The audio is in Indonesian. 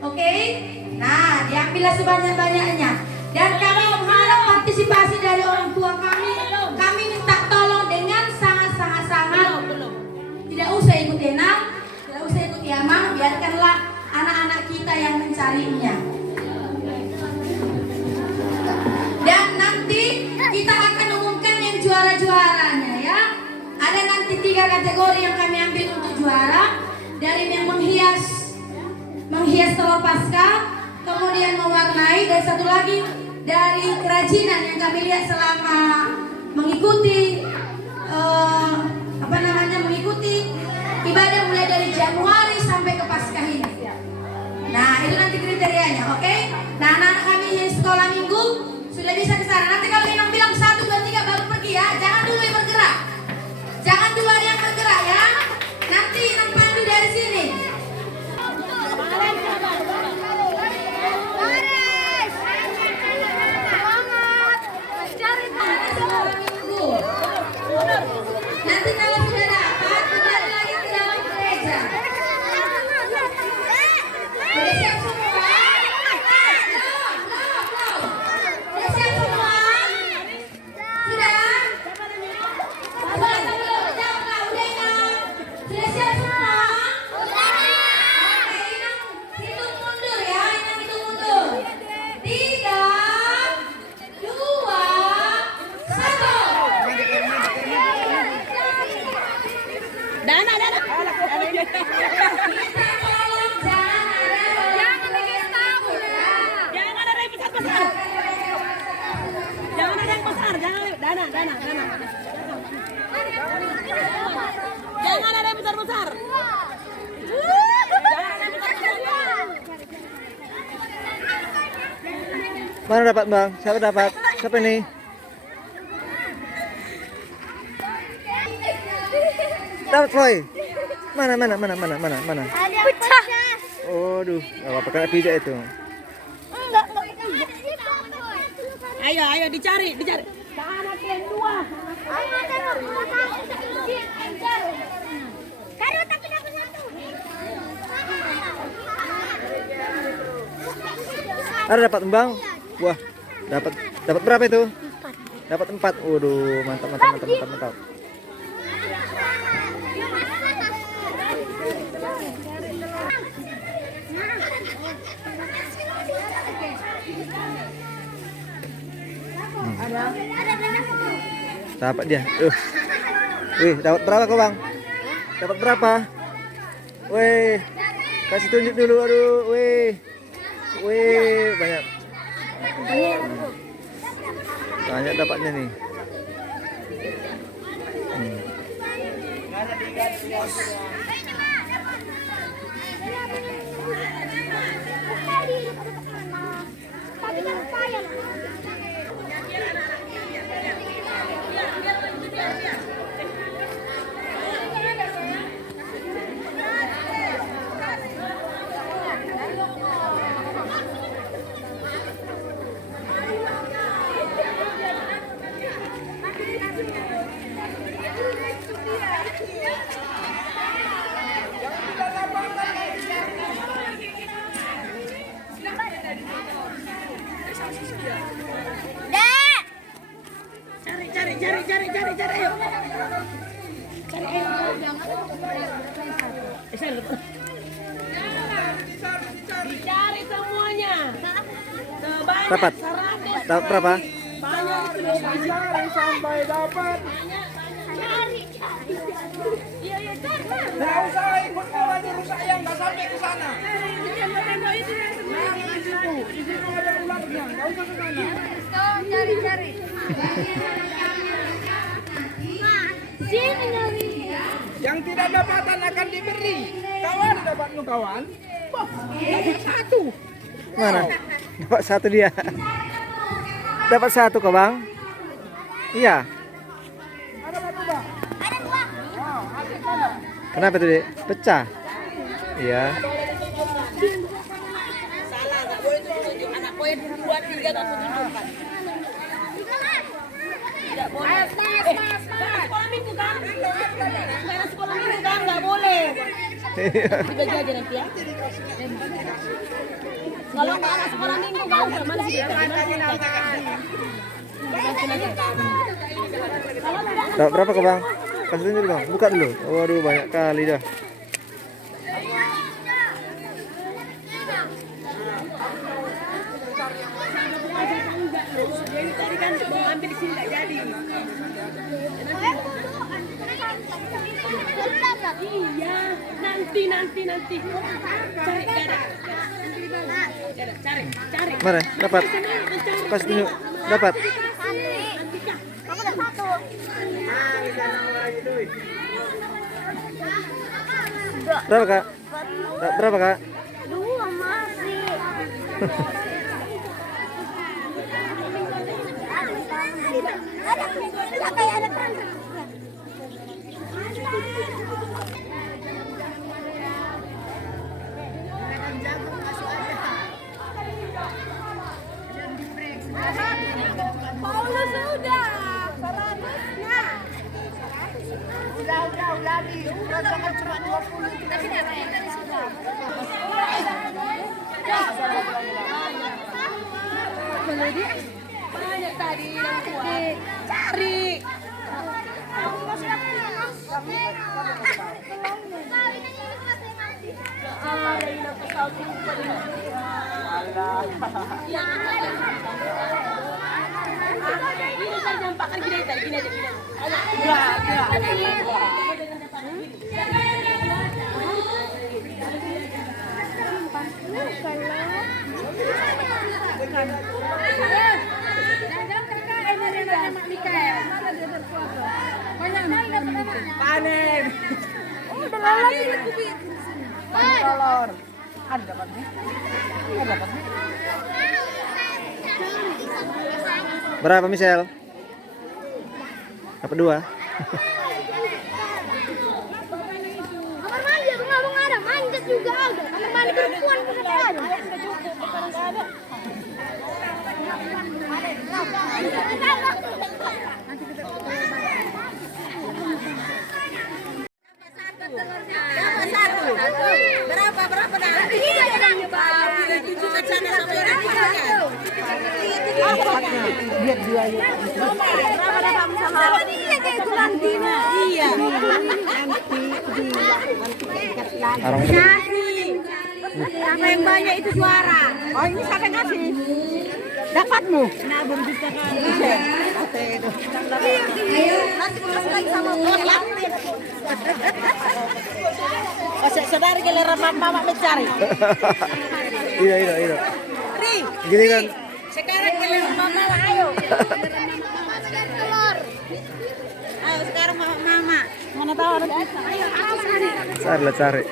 Oke? Nah, diambillah sebanyak-banyaknya. Dan kami mengharap partisipasi dari orang tua kami. Kami minta tolong dengan sangat-sangat. Tidak usah ikut Enam, tidak usah ikut Yamang, biarkanlah anak-anak kita yang mencarinya. Dan nanti kita akan umumkan yang juara-juaranya ya. Ada nanti 3 kategori yang kami ambil untuk juara. Dari yang menghias telur pasca, kemudian mewarnai, dan satu lagi dari kerajinan yang kami lihat selama mengikuti mengikuti ibadah mulai dari Januari sampai ke Paskah ini. Nah, itu nanti kriterianya, oke? Nah, anak-anak kami yang sekolah minggu sudah bisa ke sana. Nanti kalau Inang bilang 1, 2, 3 baru pergi ya. Jangan dulu yang bergerak. Jangan dulu ada yang bergerak ya. Nanti Inang pandu dari sini. Nanti kalau sudah dapat, kembali lagi ke dalam gereja. Sudah siap semua? Sudah siap semua? Sudah? Belum, jawab lah, udah Inang. Sudah siap semua? Oke, Inang hitung mundur ya, Inang hitung mundur. 3, 2, 1. Dana. Jangan ada yang besar-besar. Jangan ada yang besar, jangan Dana. Jangan ada yang besar-besar. Mana dapat bang? Siapa dapat? Siapa ini? Dapat Floy. Mana? Pecah. Aduh, nggak apa-apa kena pijak itu. Enggak. Ayo dicari. Sana kalian 2. Ayo taruh. Taruh tapi dapat 1. Ada dapat bang? Wah, dapat berapa itu? 4. Dapat 4. Waduh, mantap. Dapat dia. Wih, dapat berapa kau bang? Dapat berapa? Wih, kasih tunjuk dulu. Aduh, wih, banyak dapatnya nih. Cari, ayo. Dicari semuanya. Dapat berapa? Banyak Cari sampai dapat. Cari. Iya, cari. Nggak usah ikut orangnya rusak yang nggak sampai ke sana. Di situ ada ularnya, nggak usah ke sana. Cari. Sini nyari. Yang tidak dapatan akan diberi. Kawan dapat lu kawan. Dapat 1. Mana? Dapat 1 dia. Dapat 1 kok bang? Iya. Ada berapa bang? Ada 2. Wow, adik mana? Kenapa tuh dek? Pecah? Iya. Salah, nggak boleh tunjuk anak poin 2, 3 tak tunjukkan. Tidak boleh. Mas. Sekolah minggu kan? Karena sekolah minggu kan nggak boleh. Dibagi aja nanti ya. Kalau nggak ada sekolah minggu nggak usah mana sih? Dapat berapa kau bang? Kasih tunjuk bang, buka dulu. Waduh banyak kali dah. Tadi kan mau ambil di sini nggak jadi. Iya, nanti. Cari, cari. Mana? Dapat? Kasih tunjuk. Dapat? Kamu udah satu. Berapa kak? Berapa kak? Dua masih. Ada kayak ada transfer. Paulus sudah. 100-nya. Udah di. Jangan cuma 20. Tapi Banyak tadi nanti cari. Ini kan jampakan gini aja. Panen. Oh, udah lagi kubik. Kolor. Ada dapatnya. Berapa Michelle? Dapat 2. Kamar mandi abang ada, manjat juga ada. Kamar mandi perempuan juga ada. Berapa dah? Ini Biar dia ya. Iya. Arang. Siapa yang banyak itu juara. Oh, ini siapa yang ngasih? Dapatmu? Nah, belum bisa kan. Nanti pas lagi sama bola. Oh, saudari giliran mama mencari. Iya. Ri, Gini kan. sekarang giliran mama lah, ayo. Telur. Ayo sekarang mama. Mana tahu ada. Ayo, aku cari. Cari. Cari.